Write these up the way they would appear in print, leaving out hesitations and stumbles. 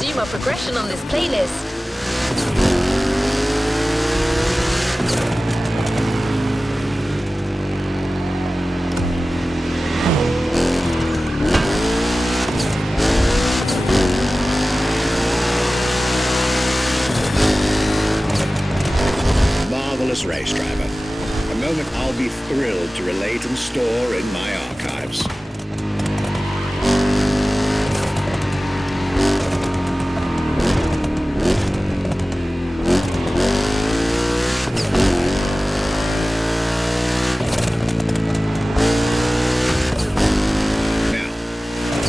resume our progression on this playlist. Marvelous race driver. A moment I'll be thrilled to relate and store in my archives.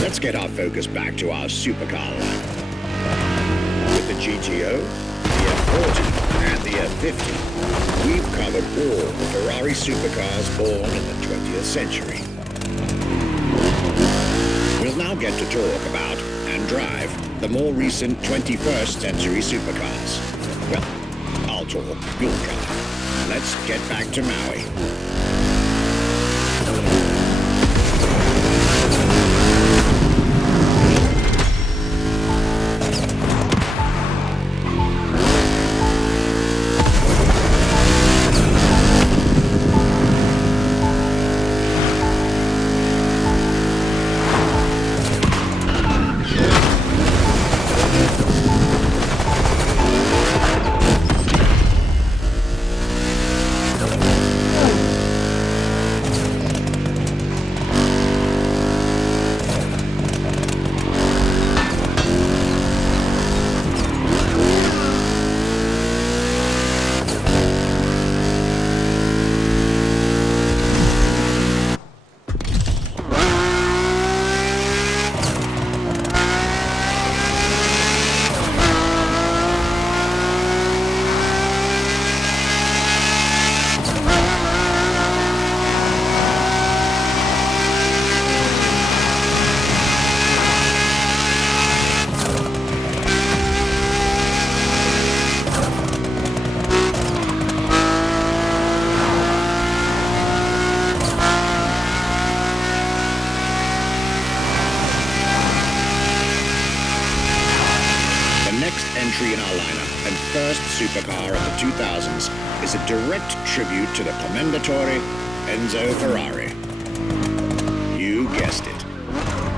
Let's get our focus back to our supercar line. With the GTO, the F40, and the F50, we've covered all the Ferrari supercars born in the 20th century. We'll now get to talk about and drive the more recent 21st century supercars. Well, I'll talk, you'll drive. Let's get back to Maui. Entry in our lineup and first supercar of the 2000s is a direct tribute to the Commendatore Enzo Ferrari. You guessed it.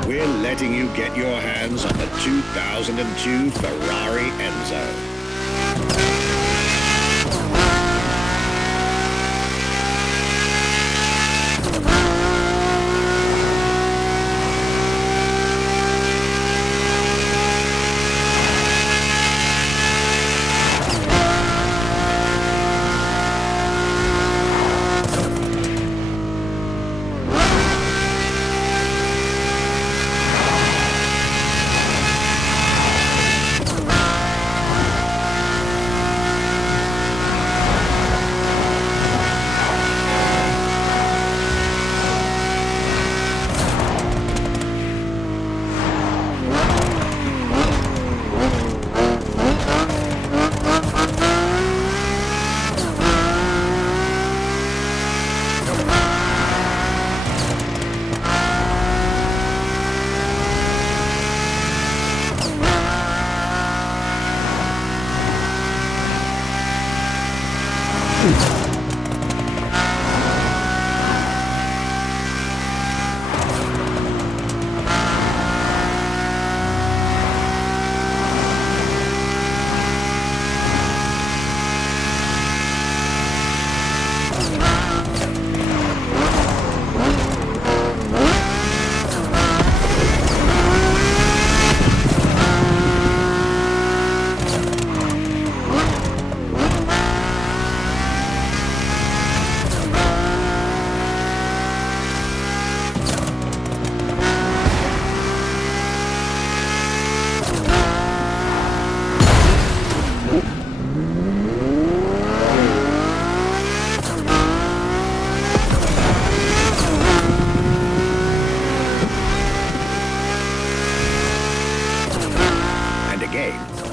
We're letting you get your hands on the 2002 Ferrari Enzo.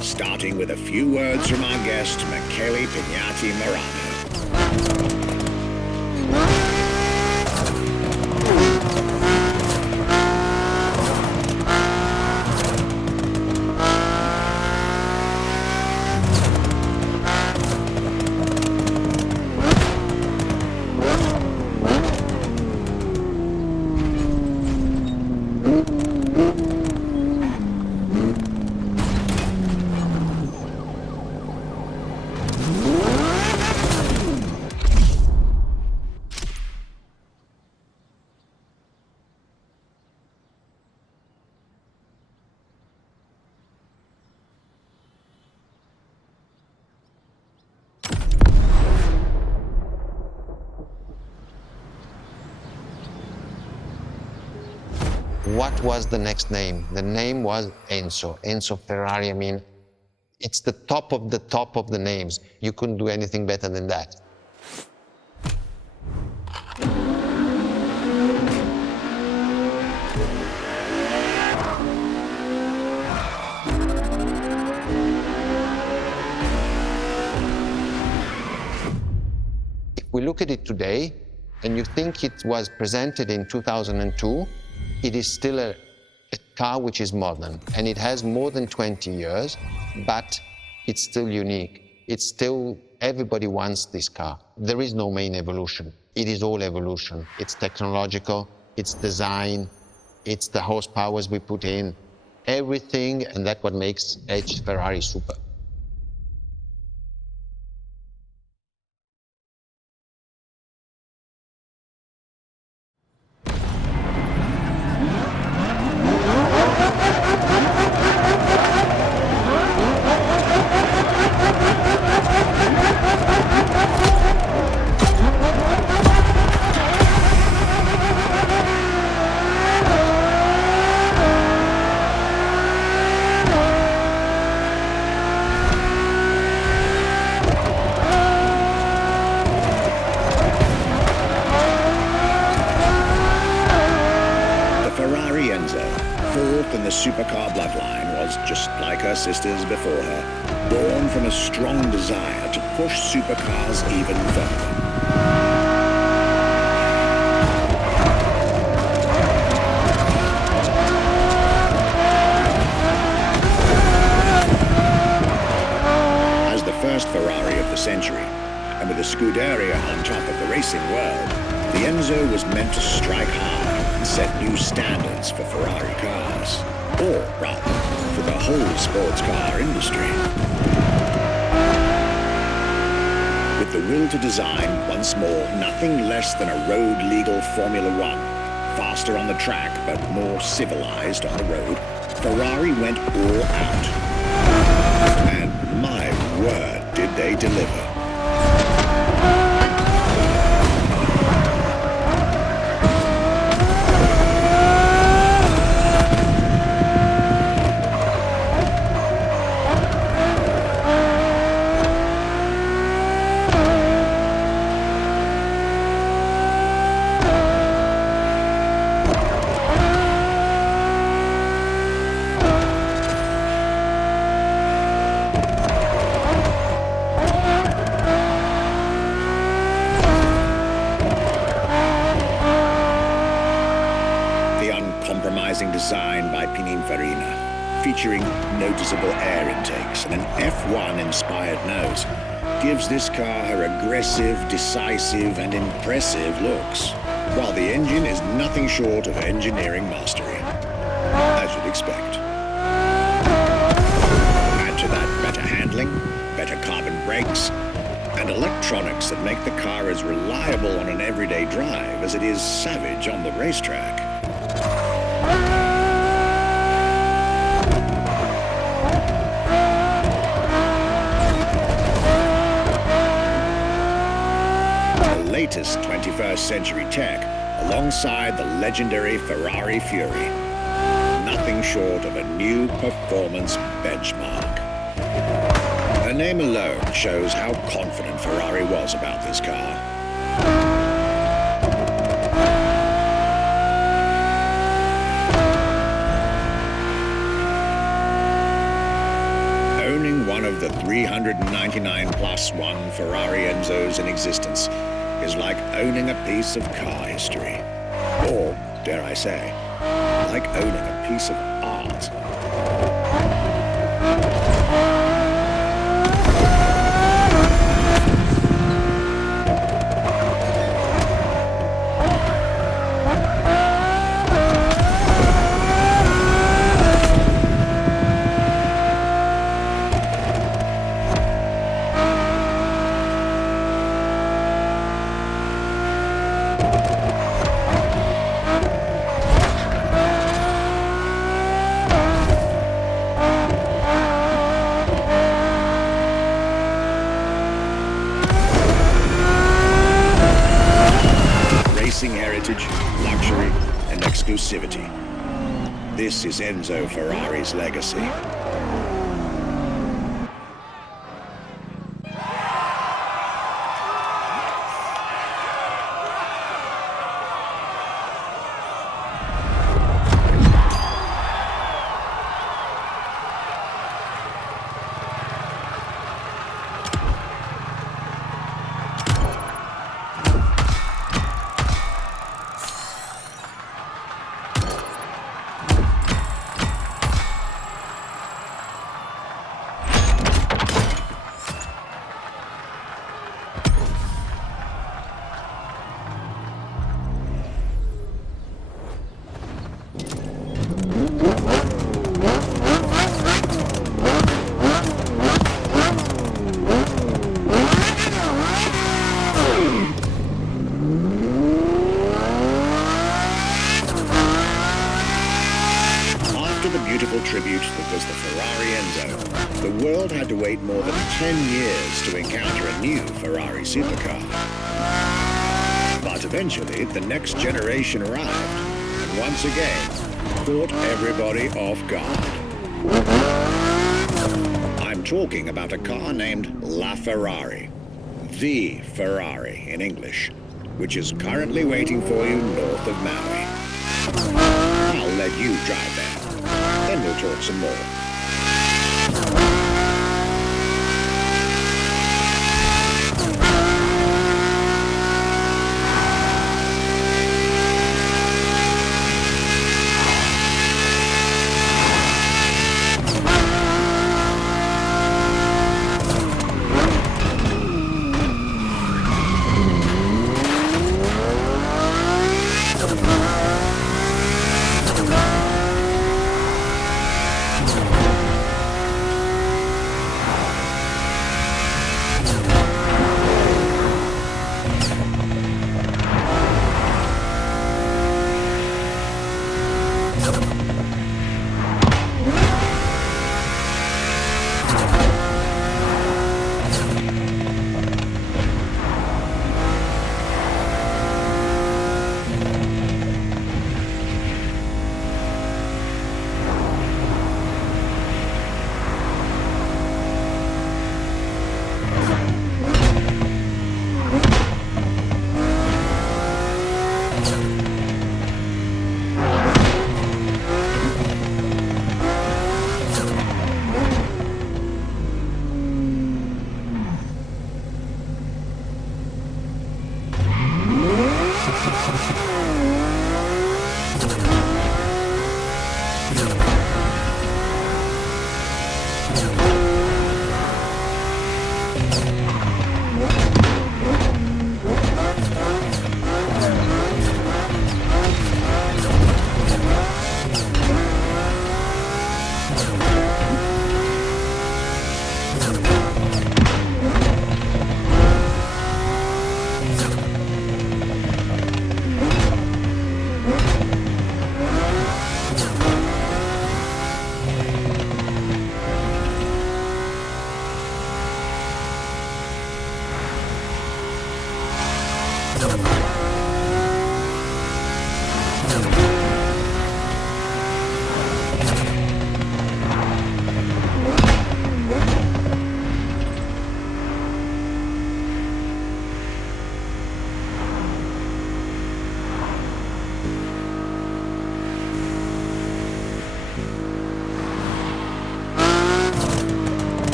Starting with a few words from our guest, Michele Pignati Morano. What was the next name? The name was Enzo. Enzo Ferrari, I mean, it's the top of the names. You couldn't do anything better than that. If we look at it today, and you think it was presented in 2002, it is still a car which is modern, and it has more than 20 years, but it's still unique. It's still, everybody wants this car. There is no main evolution. It is all evolution. It's technological, it's design, it's the horsepowers we put in, everything, and that's what makes H Ferrari super. Fourth in the supercar bloodline, was just like her sisters before her, born from a strong desire to push supercars even further. As the first Ferrari of the century, and with a Scuderia on top of the racing world, the Enzo was meant to strike hard and set new standards for Ferrari cars, or rather, for the whole sports car industry. With the will to design, once more, nothing less than a road-legal Formula One, faster on the track but more civilized on the road, Ferrari went all out. And my word, did they deliver. Design by Pininfarina, featuring noticeable air intakes and an F1-inspired nose, gives this car her aggressive, decisive, and impressive looks, while the engine is nothing short of engineering mastery, as you'd expect. Add to that better handling, better carbon brakes, and electronics that make the car as reliable on an everyday drive as it is savage on the racetrack. Latest 21st century tech alongside the legendary Ferrari Fury. Nothing short of a new performance benchmark. Her name alone shows how confident Ferrari was about this car. Owning one of the 399 plus one Ferrari Enzos in existence is like owning a piece of car history. Or, dare I say, like owning a piece of art. Heritage, luxury, and exclusivity. This is Enzo Ferrari's legacy. Tribute that was the Ferrari Enzo, the world had to wait more than 10 years to encounter a new Ferrari supercar. But eventually, the next generation arrived, and once again, caught everybody off guard. I'm talking about a car named La Ferrari, the Ferrari in English, which is currently waiting for you north of Maui. I'll let you drive there. Then we'll talk some more.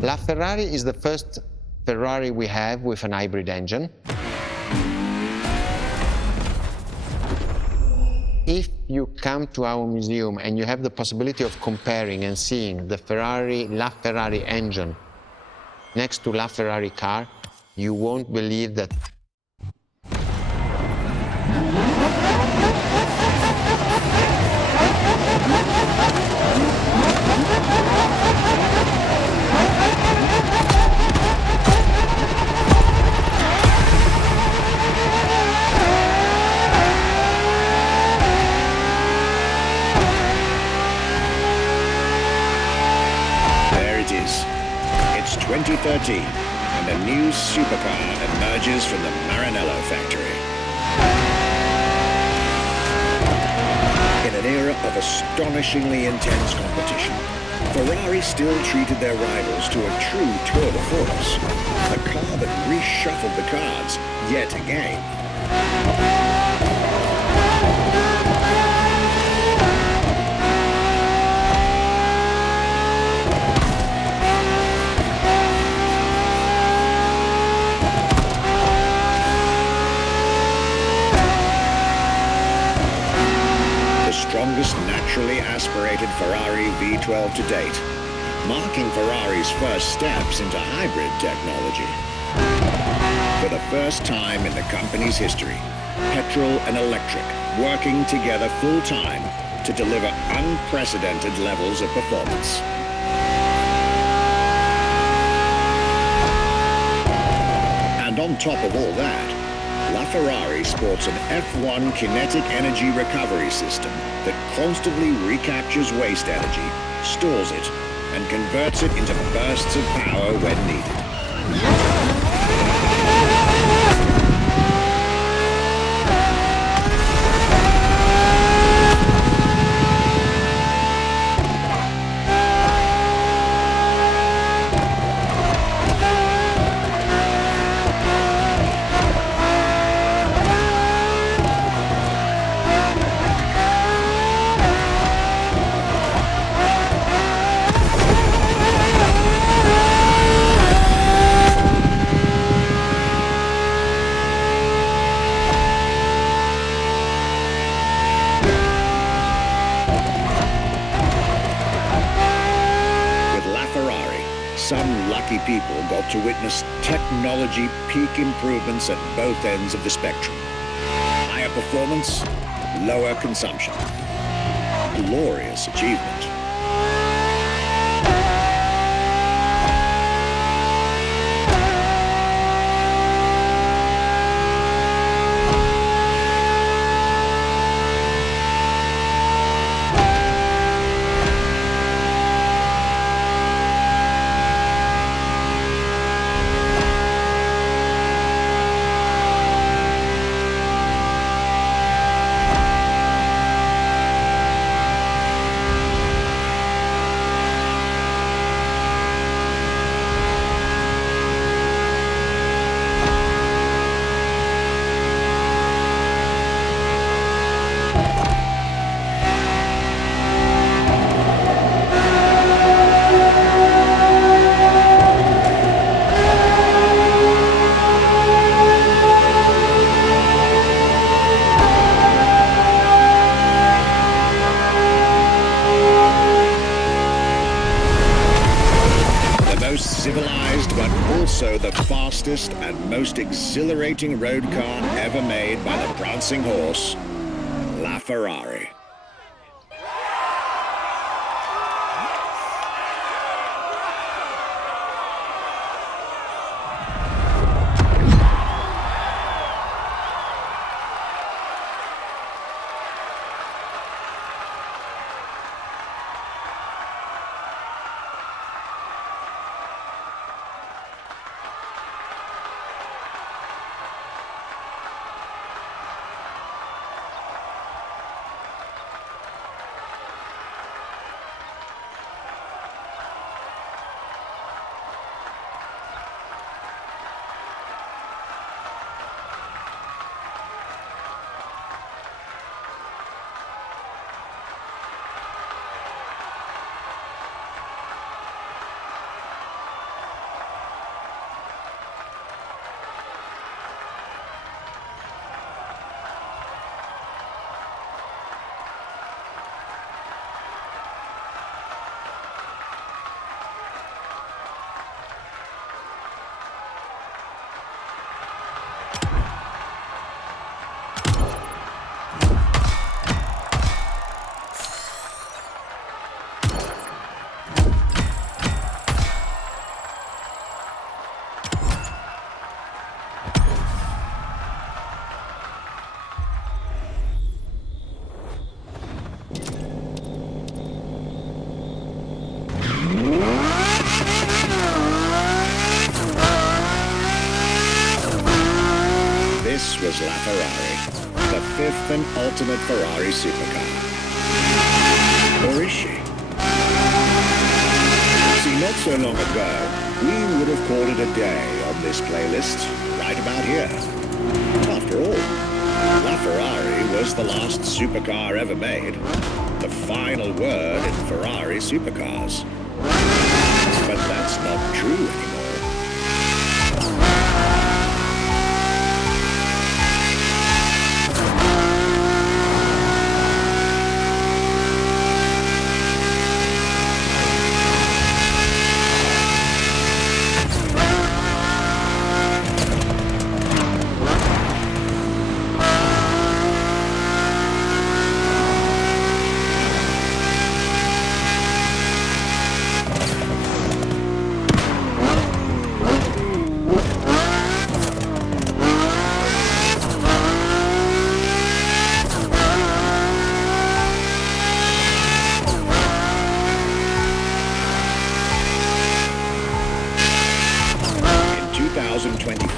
LaFerrari is the first Ferrari we have with an hybrid engine. If you come to our museum and you have the possibility of comparing and seeing the LaFerrari engine next to LaFerrari car, you won't believe that. It's 2013, and a new supercar emerges from the Maranello factory. In an era of astonishingly intense competition, Ferrari still treated their rivals to a true tour de force, a car that reshuffled the cards yet again. Strongest naturally aspirated Ferrari V12 to date, marking Ferrari's first steps into hybrid technology. For the first time in the company's history, petrol and electric working together full-time to deliver unprecedented levels of performance. And on top of all that, LaFerrari sports an F1 kinetic energy recovery system that constantly recaptures waste energy, stores it, and converts it into bursts of power when needed. Some lucky people got to witness technology peak improvements at both ends of the spectrum. Higher performance, lower consumption. Glorious achievement. Civilized, but also the fastest and most exhilarating road car ever made by the prancing horse, LaFerrari. was LaFerrari, the fifth and ultimate Ferrari supercar. Or is she? See, not so long ago, we would have called it a day on this playlist, right about here. After all, LaFerrari was the last supercar ever made, the final word in Ferrari supercars. But that's not true anymore.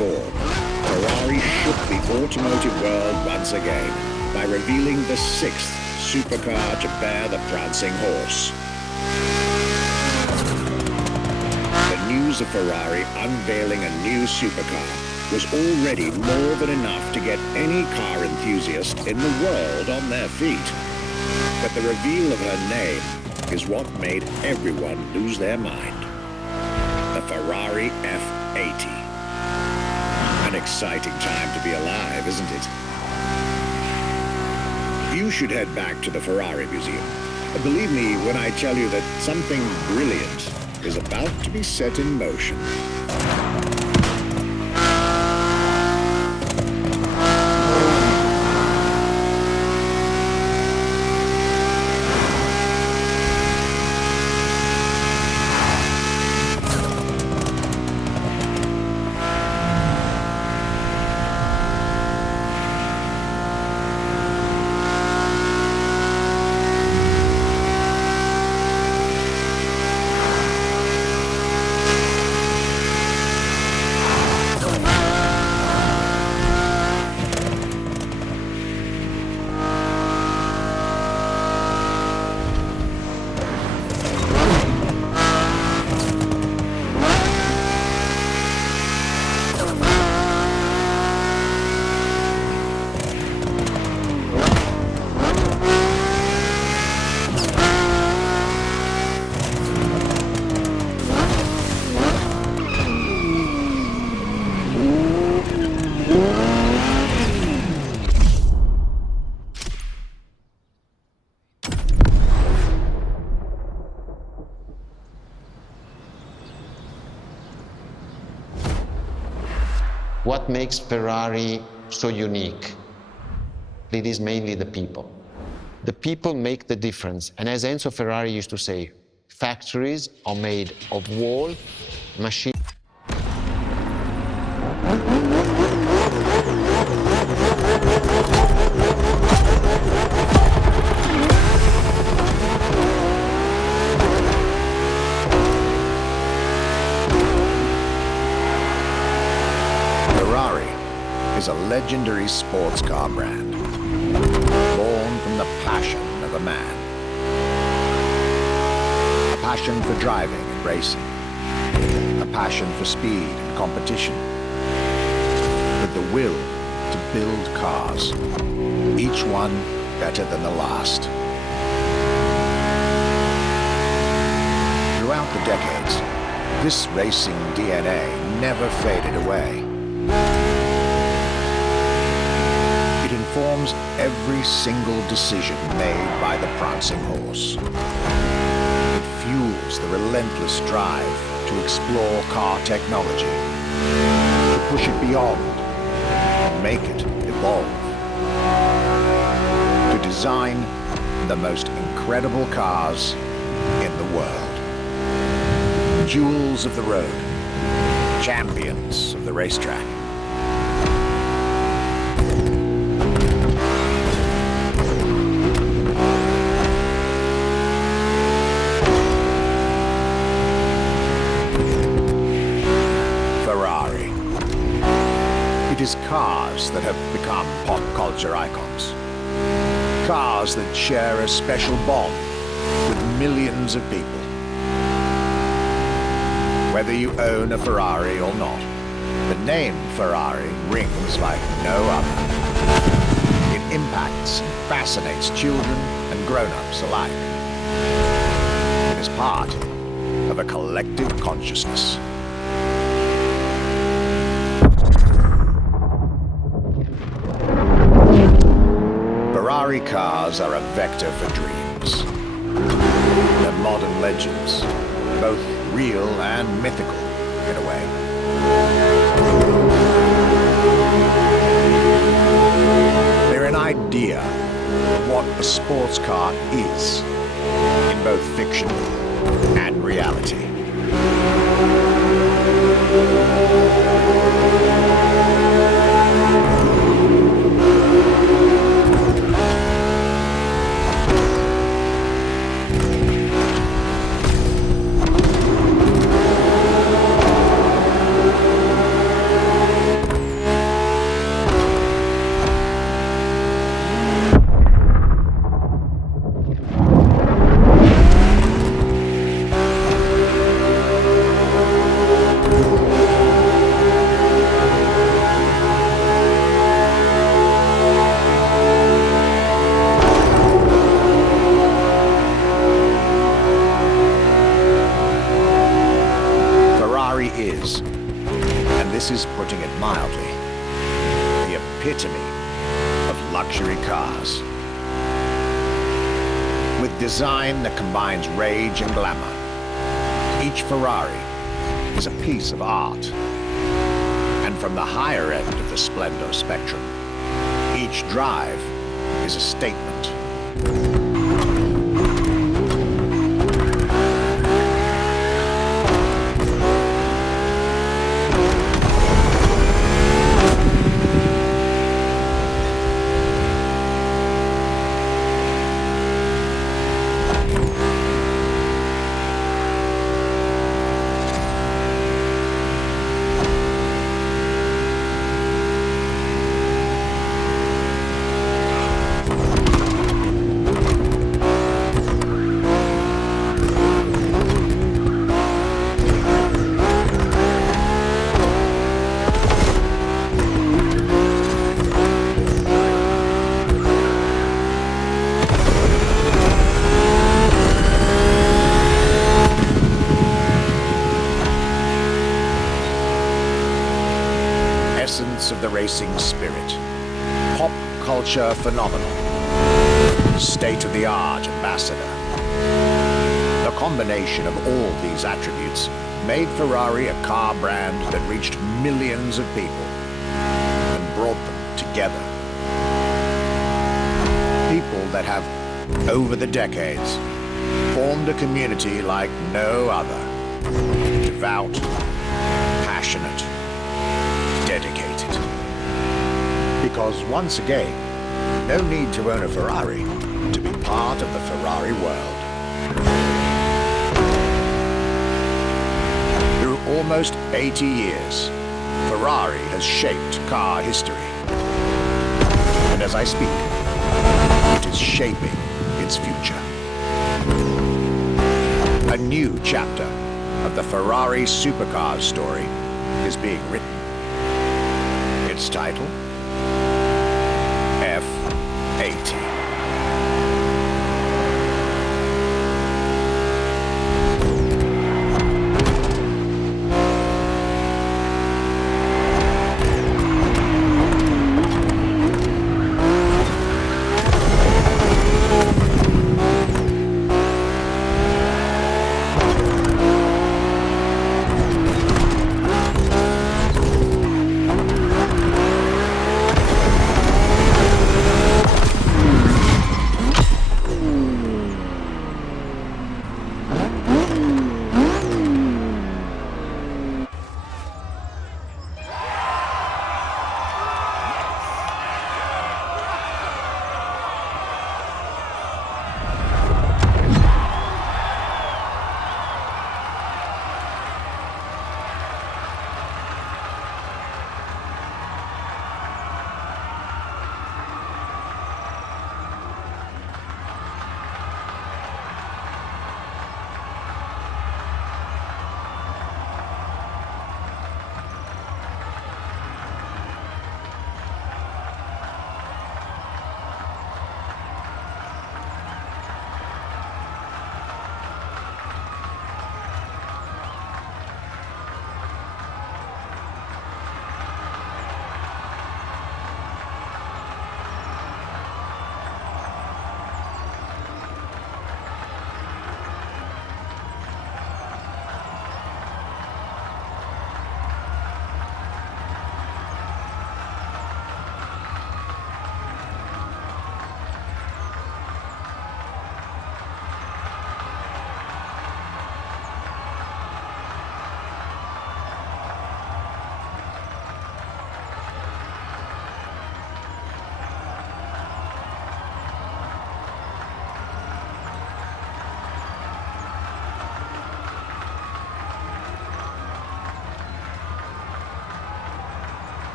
Ferrari shook the automotive world once again by revealing the sixth supercar to bear the prancing horse. The news of Ferrari unveiling a new supercar was already more than enough to get any car enthusiast in the world on their feet. But the reveal of her name is what made everyone lose their mind. The Ferrari F80. An exciting time to be alive, isn't it? You should head back to the Ferrari Museum. Believe me when I tell you that something brilliant is about to be set in motion. What makes Ferrari so unique? It is mainly the people. The people make the difference. And as Enzo Ferrari used to say, factories are made of wall, machine. Is a legendary sports car brand, born from the passion of a man. A passion for driving and racing, a passion for speed and competition, with the will to build cars, each one better than the last. Throughout the decades, this racing DNA never faded away. Informs every single decision made by the prancing horse. It fuels the relentless drive to explore car technology, to push it beyond, and make it evolve, to design the most incredible cars in the world. Jewels of the road, champions of the racetrack. It is cars that have become pop culture icons. Cars that share a special bond with millions of people. Whether you own a Ferrari or not, the name Ferrari rings like no other. It impacts and fascinates children and grown-ups alike. It is part of a collective consciousness. Ferrari cars are a vector for dreams. They're modern legends, both real and mythical in a way. They're an idea of what a sports car is, in both fiction and reality. Is, and this is putting it mildly, the epitome of luxury cars. With design that combines rage and glamour, each Ferrari is a piece of art. And from the higher end of the splendor spectrum, each drive is a statement. Essence of the racing spirit, pop culture phenomenon, state-of-the-art ambassador. The combination of all these attributes made Ferrari a car brand that reached millions of people and brought them together. People that have, over the decades, formed a community like no other. Devout, passionate, dedicated. Because once again, no need to own a Ferrari to be part of the Ferrari world. Through almost 80 years, Ferrari has shaped car history. And as I speak, it is shaping its future. A new chapter of the Ferrari supercar story is being written. Its title? F80.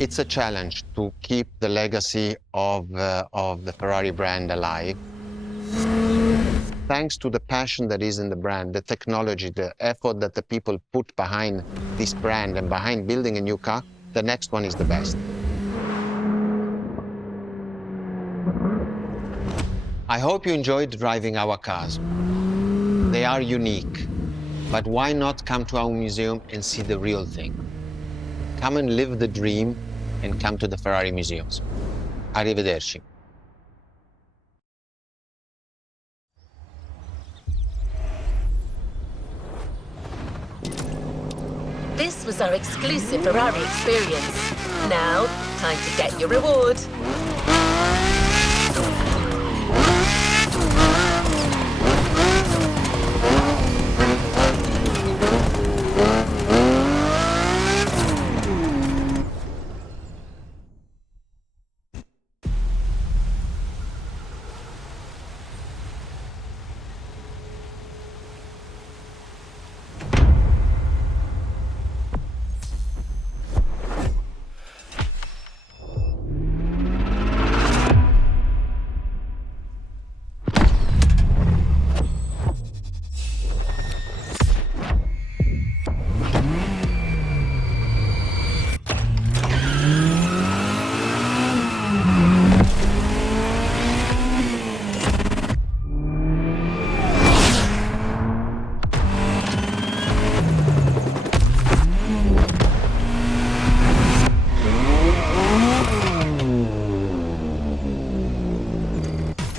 It's a challenge to keep the legacy of the Ferrari brand alive. Thanks to the passion that is in the brand, the technology, the effort that the people put behind this brand and behind building a new car, the next one is the best. I hope you enjoyed driving our cars. They are unique, but why not come to our museum and see the real thing? Come and live the dream and come to the Ferrari museums. Arrivederci. This was our exclusive Ferrari experience. Now, time to get your reward.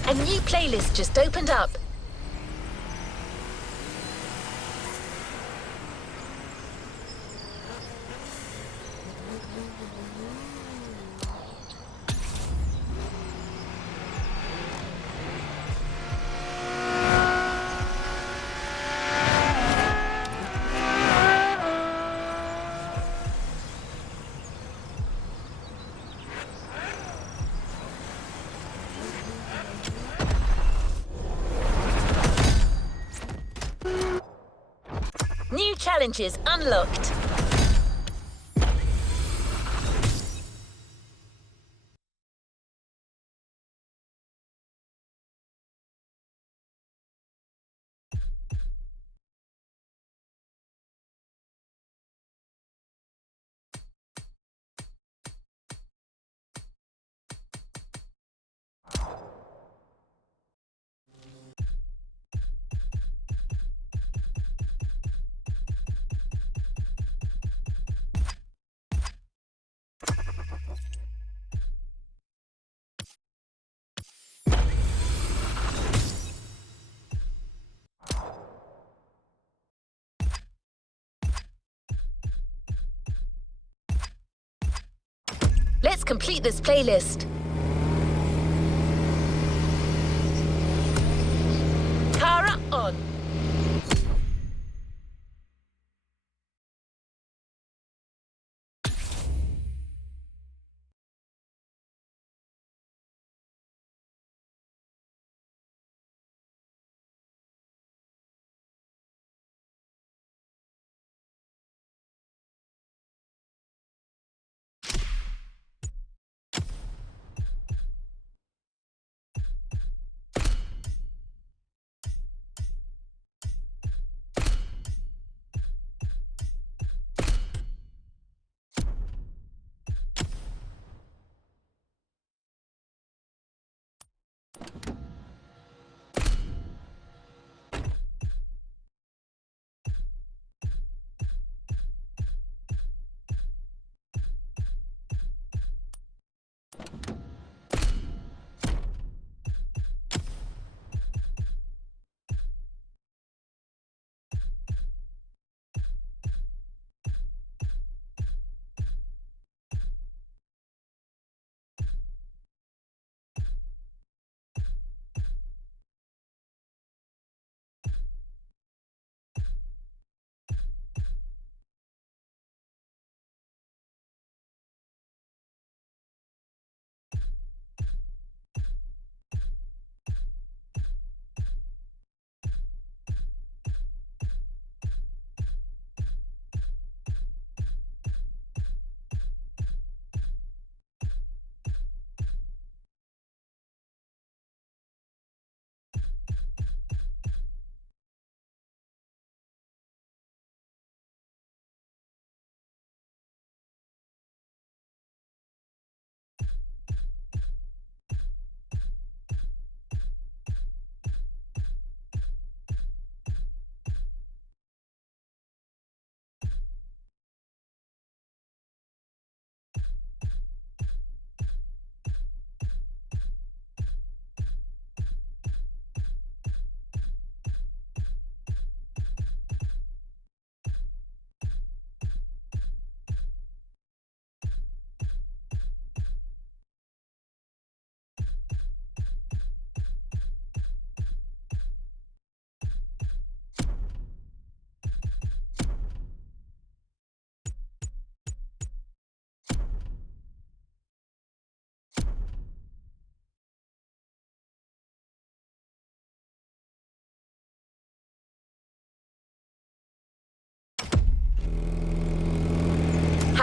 A new playlist just opened up. New challenges unlocked. Let's complete this playlist. Cara on.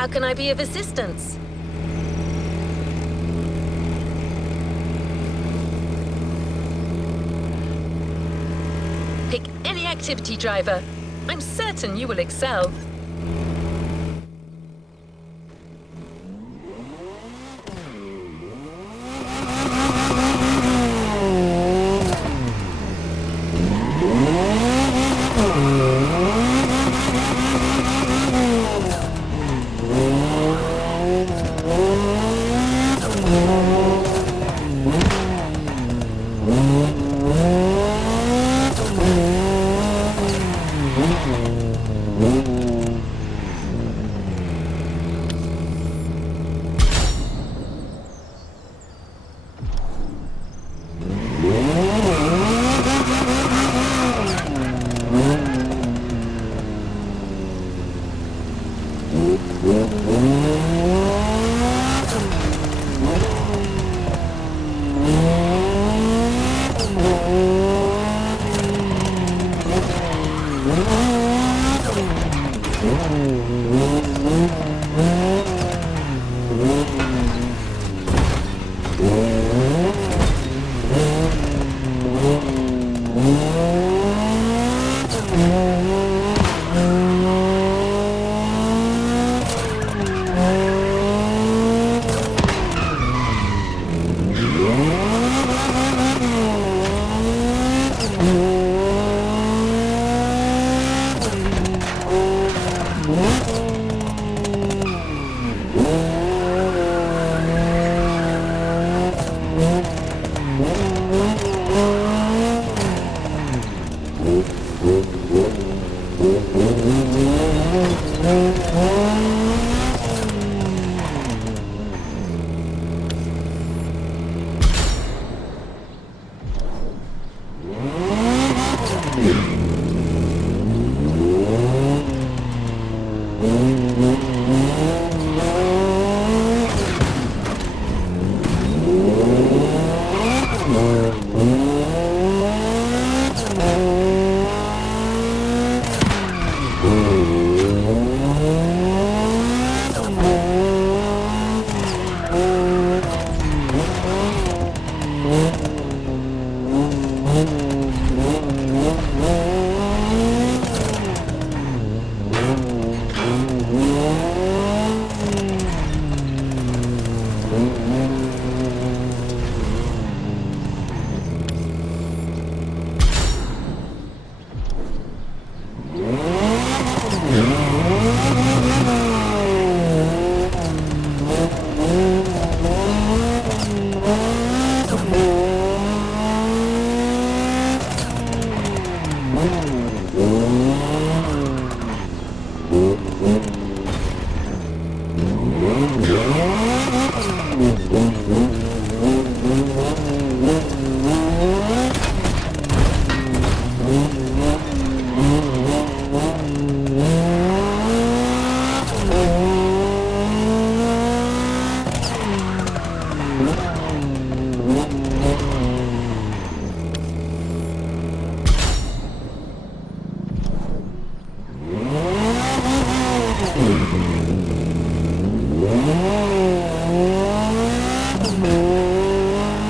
How can I be of assistance? Pick any activity, driver. I'm certain you will excel.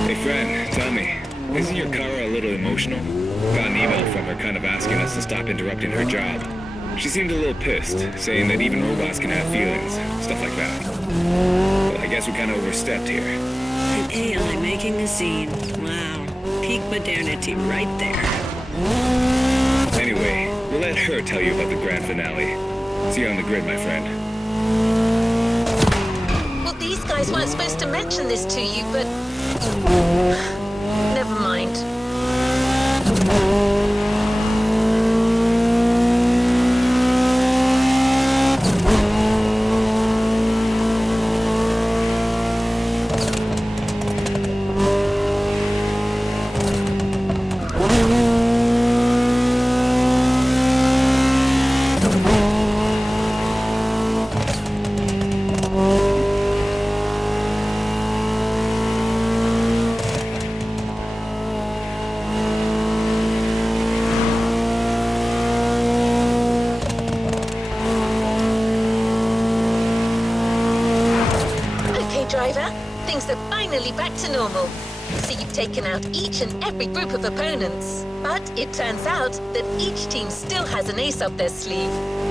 Hey friend, tell me, isn't your car a little emotional? Got an email from her kind of asking us to stop interrupting her job. She seemed a little pissed, saying that even robots can have feelings, stuff like that. Well, I guess we kind of overstepped here. An AI making a scene. Wow. Peak modernity right there. Anyway, we'll let her tell you about the grand finale. See you on the grid, my friend. Well, these guys weren't supposed to mention this to you, but... Never mind. driver. Things are finally back to normal. So you've taken out each and every group of opponents. But it turns out that each team still has an ace up their sleeve.